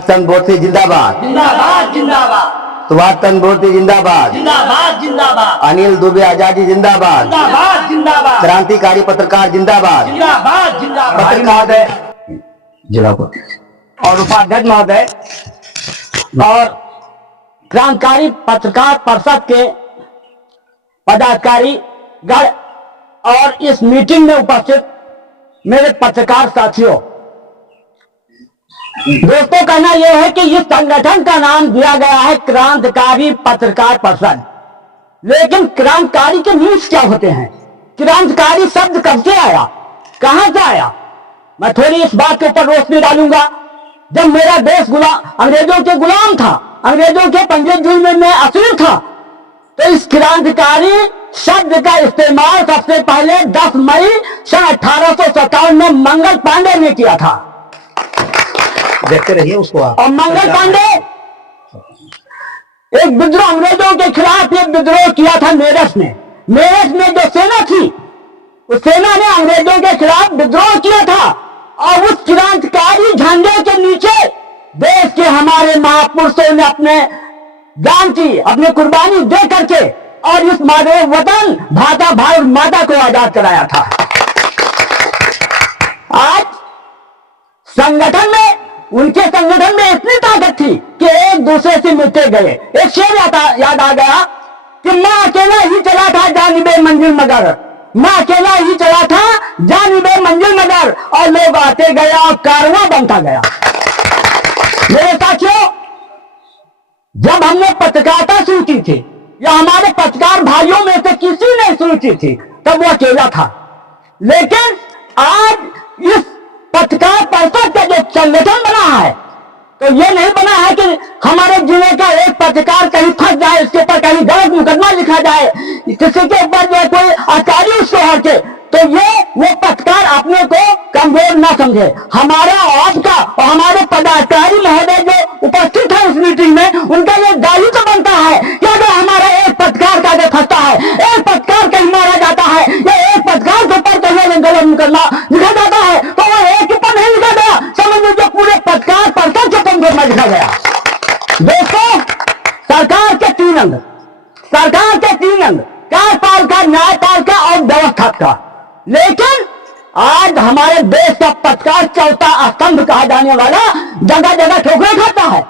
संघ बोर्ड जिंदाबाद जिंदाबाद जिंदाबाद। सुभाष चंद्र बोस जिंदाबाद जिंदाबाद जिंदाबाद। अनिल दुबे आजादी जिंदाबाद जिंदाबाद जिंदाबाद। क्रांतिकारी पत्रकार जिंदाबाद जिंदाबाद जिंदाबाद। महोदय जिला और उपाध्यक्ष महोदय और क्रांतिकारी पत्रकार परिषद के पदाधिकारी गण और इस मीटिंग में उपस्थित मेरे पत्रकार साथियों, दोस्तों, कहना यह है कि इस संगठन का नाम दिया गया है क्रांतिकारी पत्रकार परिषद, लेकिन क्रांतिकारी के मीन्स क्या होते हैं? क्रांतिकारी शब्द कब से आया, कहां से आया? मैं थोड़ी इस बात के ऊपर रोशनी डालूंगा। जब मेरा देश अंग्रेजों के गुलाम था, अंग्रेजों के पंजे जुल्म में असीर था, तो इस क्रांतिकारी शब्द का इस्तेमाल सबसे पहले 10 मई सन 1857 में मंगल पांडे ने किया था। देखते रहिए उसको आप। और मंगल पांडे एक विद्रोह, अंग्रेजों के खिलाफ एक विद्रोह किया था मेरठ में। मेरठ में जो सेना थी, उस सेना ने अंग्रेजों के खिलाफ विद्रोह किया था और उस क्रांतिकारी झंडे के नीचे देश के हमारे महापुरुषों ने अपने जान की, अपनी कुर्बानी दे करके और इस मादे वतन भारत माता को आजाद कराया था। आज संगठन में, उनके संगठन में इतनी ताकत थी कि एक दूसरे से मिलते गए। एक शेर याद आ गया कि मैं अकेला ही चला था जानिबे मंजिल मगर, मैं अकेला ही चला था जानिबे मंजिल मगर, और लोग आते गया और कारवां बनता गया। मेरे साथियों, जब हमने पत्रकारिता शुरू की थी या हमारे पत्रकार भाइयों में से किसी ने शुरू की थी, तब वो अकेला था। लेकिन आज इस पत्रकार परिषद का जो संगठन बना है, तो ये नहीं बना है कि हमारे जिले का एक पत्रकार कहीं फंस जाए, उसके ऊपर कहीं गलत मुकदमा लिखा जाए, किसी के ऊपर जो कोई अधिकारी उसको हटे, तो ये वो पत्रकार अपने को कमजोर ना समझे। हमारा आपका और हमारे पदाधिकारी महोदय जो उपस्थित है इस मीटिंग में, उनका ये दायित्व बनता है कि अगर हमारा एक पत्रकार का फंसता है, एक पत्रकार कहीं मारा जाता है या एक पत्रकार के ऊपर कहीं गलत मुकदमा लिखा जाता है, तो वो एक के ऊपर नहीं लिखा गया, समझ लीजिए पूरे पत्रकार परिषद के ऊपर लिखा गया। दोस्तों, सरकार के तीन अंग, कार्यपालिका, न्यायपालिका और व्यवस्था का। लेकिन आज हमारे देश का पत्रकार चौथा स्तंभ कहा जाने वाला जगह जगह ठोकरे खाता है।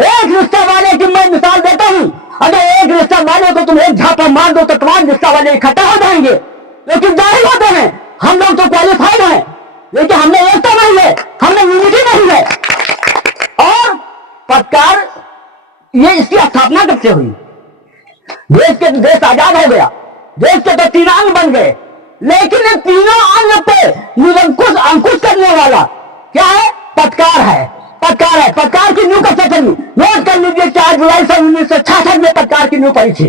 एक रिश्ता वाले की मैं मिसाल देता हूं, अगर एक रिश्ता वाले को तुम एक झापा मार दो तो तमाम रिश्ता वाले इकट्ठा हो जाएंगे। लेकिन जाहिर होते हैं, हम लोग तो क्वालिफाइड हैं, लेकिन हमने एकता नहीं है, हमने यूनिटी नहीं है। और पत्रकार ये इसकी स्थापना कब से हुई? देश आजाद हो गया, देश के तो 3 अंग बन गए, लेकिन इन तीनों अंग पे निरंकुश अंकुश करने वाला क्या है? पत्रकार है। पत्रकार की न्यू का सेशन नोट कर लीजिए, 4 जुलाई सन 1966 में पत्रकार की न्यू पड़ी थी।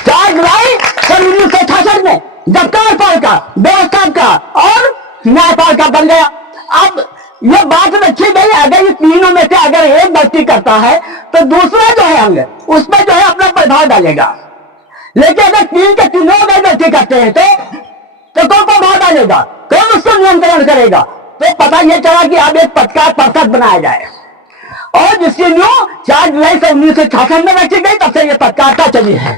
4 जुलाई सन 1966 में जब कार्यपालिका, व्यवस्था का और न्यायपालिका बन गया। अब ये बात रखी गई, अगर ये तीनों में से अगर एक गलती करता है तो दूसरा जो है अंग उस पर जो है अपना प्रभाव डालेगा। लेकिन अगर 3 के तीनों अगर गलती करते हैं तो कौन प्रभाव डालेगा, कौन उसको नियंत्रण करेगा? तो पता यह चला कि अब एक पत्रकार परिषद बनाया जाए, और जिसकी न्यू 4 जुलाई सन 1966 में रखी गई, तब से ये पत्रकारिता चली है।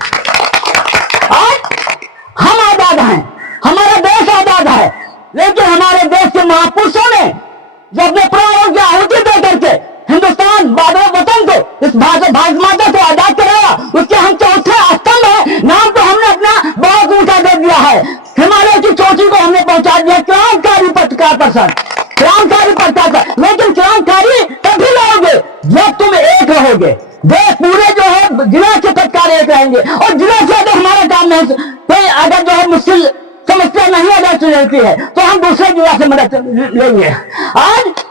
आज हम आजाद हैं, हमारा देश आजाद है, लेकिन हमारे देश के महापुरुषों ने जो अपने प्राणों की आहुति दे करके हिंदुस्तान वतन को, इस भारत माता को आजाद कराया, उसके हम चौथे स्तंभ है। नाम तो हमने अपना बहुत ऊंचा दे दिया है, हिमालय की चोटी को हमने पहुंचा दिया। क्रांतिकारी पत्रकार परिषद, क्रांतिकारी पत्रकार। लेकिन क्रांतिकारी तभी रहोगे जब तुम एक रहोगे। देश पूरे जो है जिला के पत्रकार एक रहेंगे, और जिला से अगर हमारा काम नहीं, कोई अगर जो है मुश्किल समस्या नहीं अगर रहती है तो हम दूसरे जिला से मदद लेंगे। आज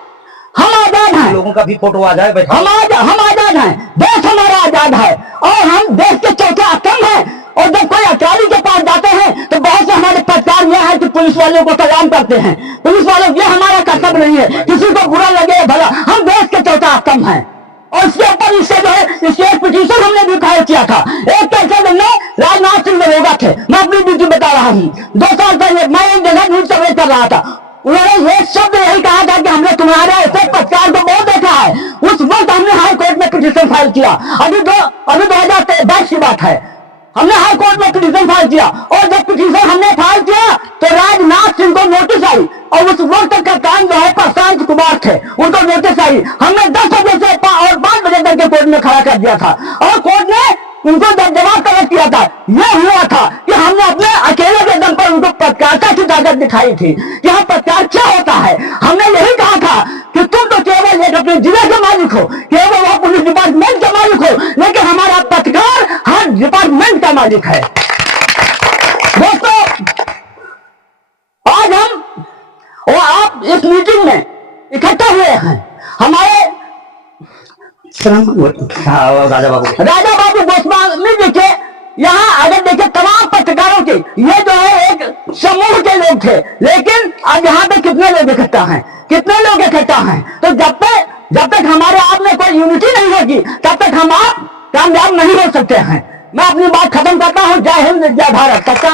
हम आजाद हैं, लोगों का भी फोटो आ जाए, हम आजाद हैं, देश हमारा आजाद है, और हम देश के चौथे स्तंभ हैं। और जब कोई अधिकारी के पास जाते हैं तो बहुत से हमारे पत्रकार यह है कि पुलिस वालों को सलाम करते हैं। पुलिस वालों, ये हमारा कर्तव्य नहीं है, किसी को बुरा लगे भला, हम देश के चौथा स्तंभ हैं। और इसके ऊपर इससे जो है इसके एक पिटीशन हमने भी फाइल किया था। एक कैसे दिन में राजनाथ सिंह दरोगा थे, मैं अपनी ड्यूटी बता रहा हूँ, 2 साल पहले मैं एक जगह न्यूज कवरेज कर रहा था, उन्होंने ये शब्द यही कहा था कि हमने तुम्हारे ऐसे पत्रकार को बहुत देखा है, फाइल किया। अभी 2022 की बात है, हमने हाई कोर्ट में पिटीशन फाइल किया, और जब पिटीशन हमने फाइल किया तो राजनाथ सिंह को नोटिस आई, और उस वक्त का काम जो है प्रशांत कुमार थे, उनको नोटिस आई। हमने 10 बजे से और 5 बजे तक के कोर्ट में खड़ा कर दिया था, और कोर्ट ने उनको जवाब तलब किया था। यह हुआ था कि हमने अपने अकेले के दम पर उनको पत्रकारिता की ताकत दिखाई थी कि हम पत्रकार क्या होता है। हमने यही कहा था कि तुम तो केवल एक अपने जिले के मालिक हो, केवल वह पुलिस डिपार्टमेंट का मालिक हो, लेकिन हमारा पत्रकार हर डिपार्टमेंट का मालिक है। दोस्तों, आज हम और आप इस मीटिंग में इकट्ठा हुए हैं। हमारे राजा बाबू गोस्वामी जी के यहाँ अगर देखे तमाम पत्रकारों के, ये जो है एक समूह के लोग थे, लेकिन अब यहाँ पे कितने लोग इकट्ठा हैं, कितने लोग इकट्ठा हैं। तो जब तक हमारे आप में कोई यूनिटी नहीं होगी, तब तक हम आप कामयाब नहीं हो सकते हैं। मैं अपनी बात खत्म करता हूँ। जय हिंद, जय भारत।